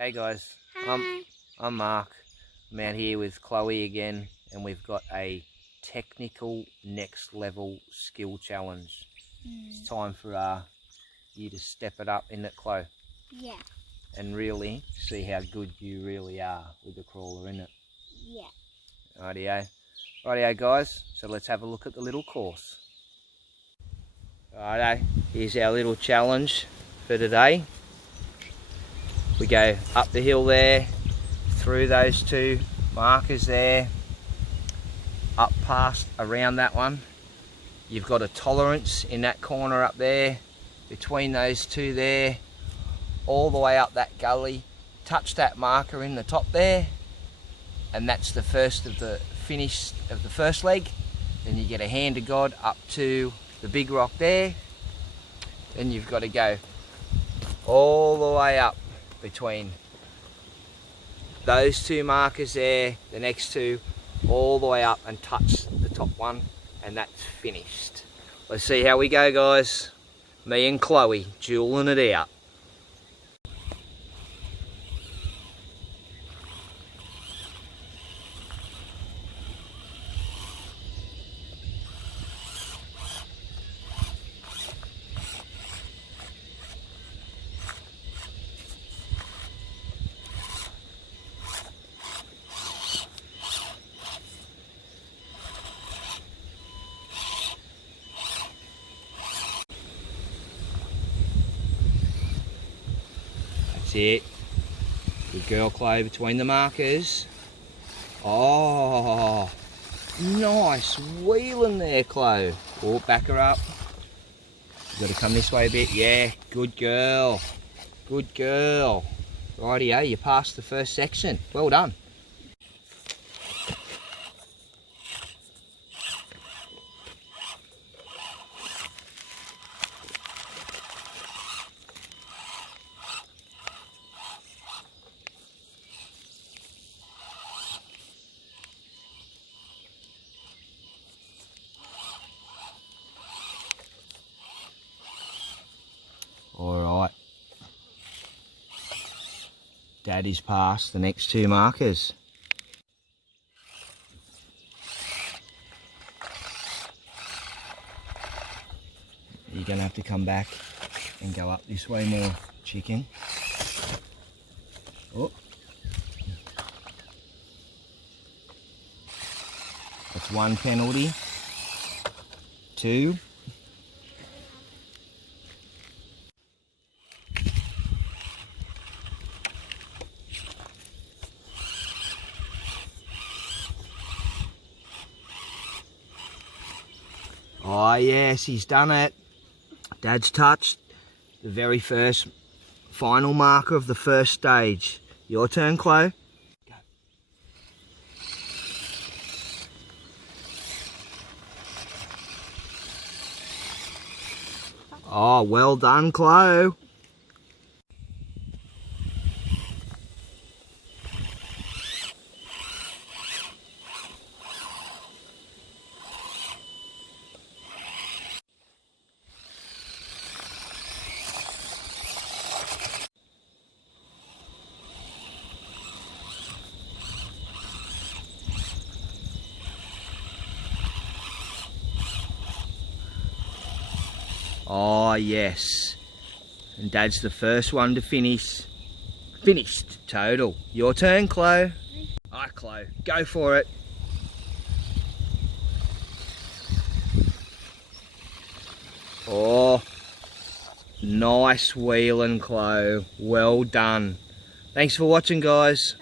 Hey guys, Hi. I'm Mark. I'm out here with Chloe again, and we've got a technical next level skill challenge. It's time for you to step it up, isn't it, Chloe? Yeah. And really see how good you really are with the crawler, isn't it? Yeah. Rightio guys, so let's have a look at the little course. Righto, here's our little challenge for today. We go up the hill there, through those two markers there, up past around that one. You've got a tolerance in that corner up there, between those two there, all the way up that gully. Touch that marker in the top there, and that's the first of the finish of the first leg. Then you get a hand of God up to the big rock there. Then you've got to go all the way up between those two markers there, the next two, all the way up and touch the top one, and that's finished. Let's see how we go, guys. Me and Chloe dueling it out. That's it. Good girl, Chloe, between the markers. Oh, nice wheeling there, Chloe. Oh, back her up. You've got to come this way a bit. Yeah, good girl. Good girl. Rightio, you passed the first section. Well done. Alright. Daddy's passed the next two markers. You're going to have to come back and go up this way more, chicken. Oh. That's one penalty. Two. Oh yes, he's done it. Dad's touched the very first final marker of the first stage. Your turn, Chloe. Go. Oh, well done, Chloe. Oh yes, and Dad's the first one to finish. Finished, total. Your turn, Chloe. Alright, Chloe, go for it. Oh, nice wheeling, Chloe. Well done. Thanks for watching, guys.